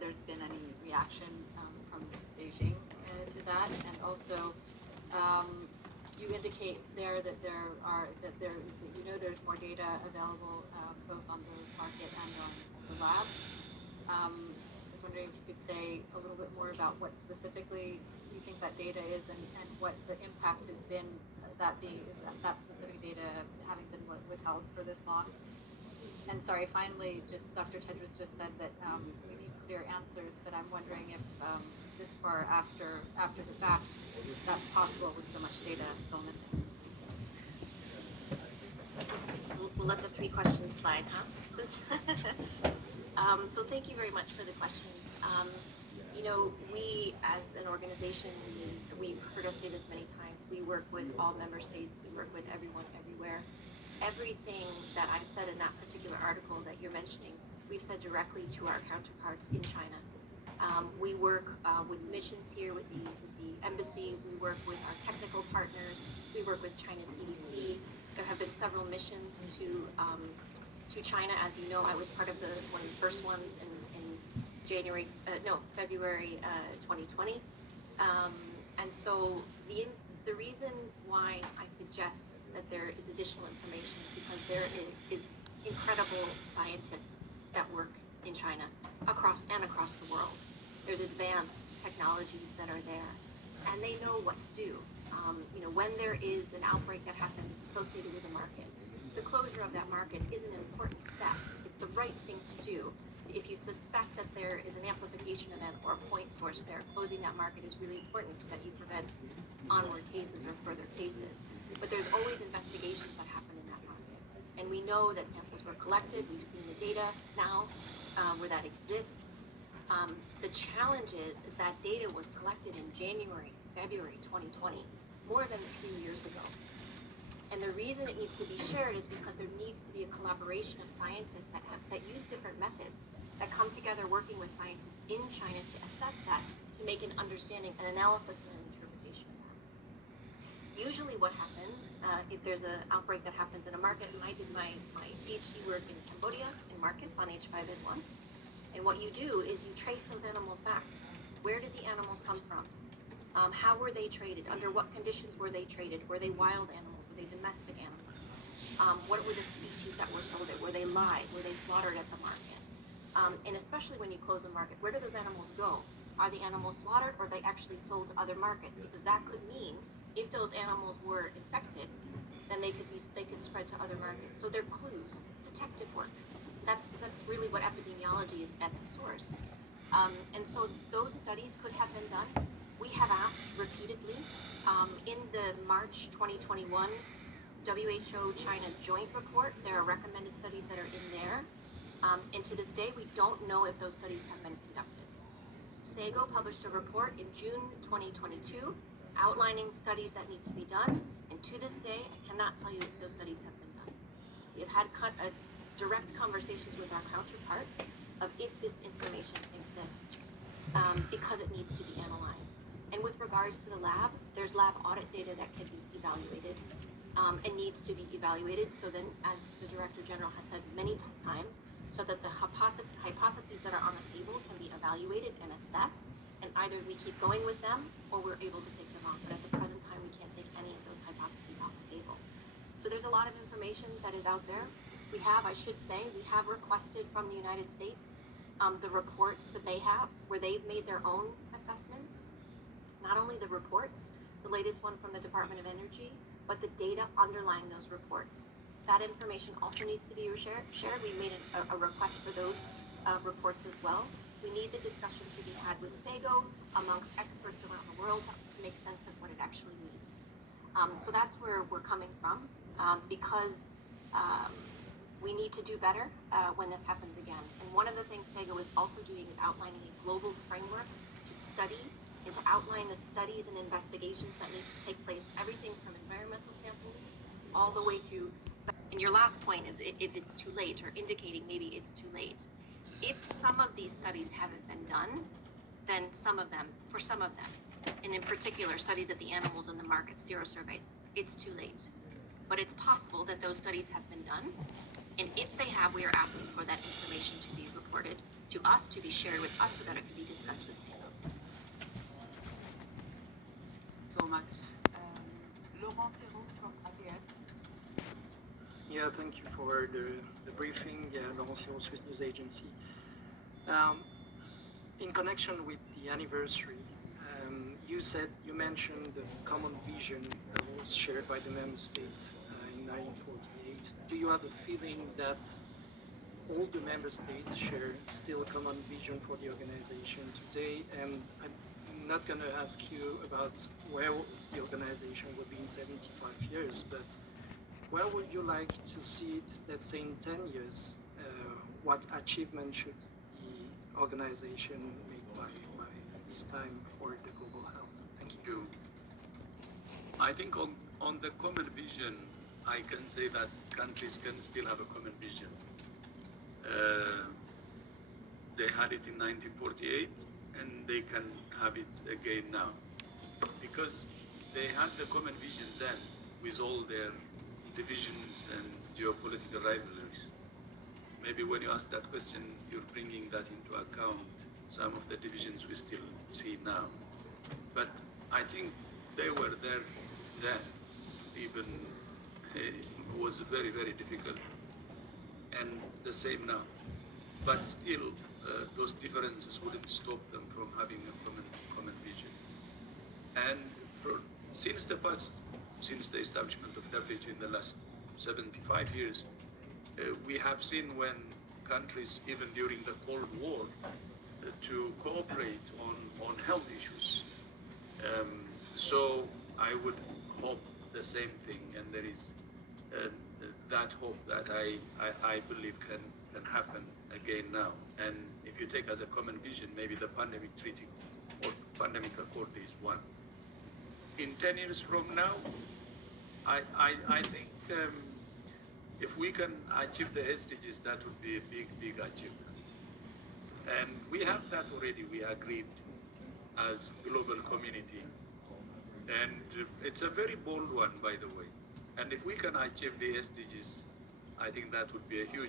there's been any reaction from Beijing to that, and also you indicate there that there's more data available both on the market and on the lab. I was wondering if you could say a little bit more about what specifically you think that data is, and what the impact has been, that specific data having been withheld for this long. And sorry, finally, just Dr. Tedros just said that we need clear answers, but I'm wondering if this far after the fact, that's possible with so much data still missing. We'll let the three questions slide, huh? So thank you very much for the questions. We as an organization, we've heard us say this many times, we work with all member states, we work with everyone everywhere. Everything that I've said in that particular article that you're mentioning, we've said directly to our counterparts in China. We work with missions here, with the embassy, we work with our technical partners, we work with China's CDC. There have been several missions to China. As you know, I was part of one of the first ones in February 2020. And so the reason why I suggest that there is additional information is because there is incredible scientists that work in China across the world. There's advanced technologies that are there, and they know what to do. When there is an outbreak that happens associated with a market, the closure of that market is an important step. It's the right thing to do. If you suspect that there is an amplification event or a point source there, closing that market is really important so that you prevent onward cases or further cases. But there's always investigations that happen in that market. And we know that samples were collected. We've seen the data now where that exists. The challenge is that data was collected in February 2020, more than 3 years ago. And the reason it needs to be shared is because there needs to be a collaboration of scientists that use different methods, that come together working with scientists in China to assess that, to make an understanding, an analysis, and an interpretation of that. Usually what happens, if there's an outbreak that happens in a market, and I did my PhD work in Cambodia, in markets on H5N1, and what you do is you trace those animals back. Where did the animals come from? How were they traded? Under what conditions were they traded? Were they wild animals? Were they domestic animals? What were the species that were sold there? Were they live? Were they slaughtered at the market? And especially when you close a market, where do those animals go? Are the animals slaughtered, or are they actually sold to other markets? Because that could mean, if those animals were infected, then they could spread to other markets. So they're clues, detective work. That's really what epidemiology is at the source. And so those studies could have been done. We have asked repeatedly in the March 2021 WHO China joint report, there are recommended studies that are in there. And to this day, we don't know if those studies have been conducted. SAGO published a report in June 2022 outlining studies that need to be done. And to this day, I cannot tell you if those studies have been done. We have had direct conversations with our counterparts of if this information exists, because it needs to be analyzed. And with regards to the lab, there's lab audit data that can be evaluated and needs to be evaluated. So then, as the Director General has said many times, so that the hypotheses that are on the table can be evaluated and assessed, and either we keep going with them or we're able to take them off. But at the present time, we can't take any of those hypotheses off the table. So there's a lot of information that is out there. We have requested from the United States the reports that they have, where they've made their own assessments. Not only the reports, the latest one from the Department of Energy, but the data underlying those reports. That information also needs to be shared. We made a request for those reports as well. We need the discussion to be had with SAGO amongst experts around the world to make sense of what it actually means. So that's where we're coming from, because we need to do better when this happens again. And one of the things SAGO is also doing is outlining a global framework to study and to outline the studies and investigations that need to take place, everything from environmental samples all the way through. And your last point is if it's too late, or indicating maybe it's too late. If some of these studies haven't been done, then for some of them, and in particular studies of the animals in the market, serosurveys, it's too late. But it's possible that those studies have been done, and if they have, we are asking for that information to be reported. to us, to be shared with us, so that it can be discussed with SALO. So much. Laurent Ferraud from APS. Yeah, thank you for the briefing. Laurent Ferraud, Swiss News Agency. In connection with the anniversary, you mentioned the common vision that was shared by the member states in 1948. Do you have a feeling that all the member states share still a common vision for the organization today? And I'm not going to ask you about where the organization will be in 75 years, but where would you like to see it, let's say, in 10 years? What achievement should the organization make by this time for the global health? Thank you. I think on the common vision, I can say that countries can still have a common vision. They had it in 1948, and they can have it again now. Because they had the common vision then, with all their divisions and geopolitical rivalries. Maybe when you ask that question, you're bringing that into account, some of the divisions we still see now. But I think they were there then, even it was very, very difficult, and the same now. But still, those differences wouldn't stop them from having a common vision. And since the establishment of WHO in the last 75 years, we have seen when countries, even during the Cold War, to cooperate on health issues. So I would hope the same thing, and there is that hope that I believe can happen again now. And if you take as a common vision, maybe the pandemic treaty or pandemic accord is one. In 10 years from now, I think if we can achieve the SDGs, that would be a big achievement. And we have that already, we agreed as global community. And it's a very bold one, by the way. And if we can achieve the SDGs, I think that would be a huge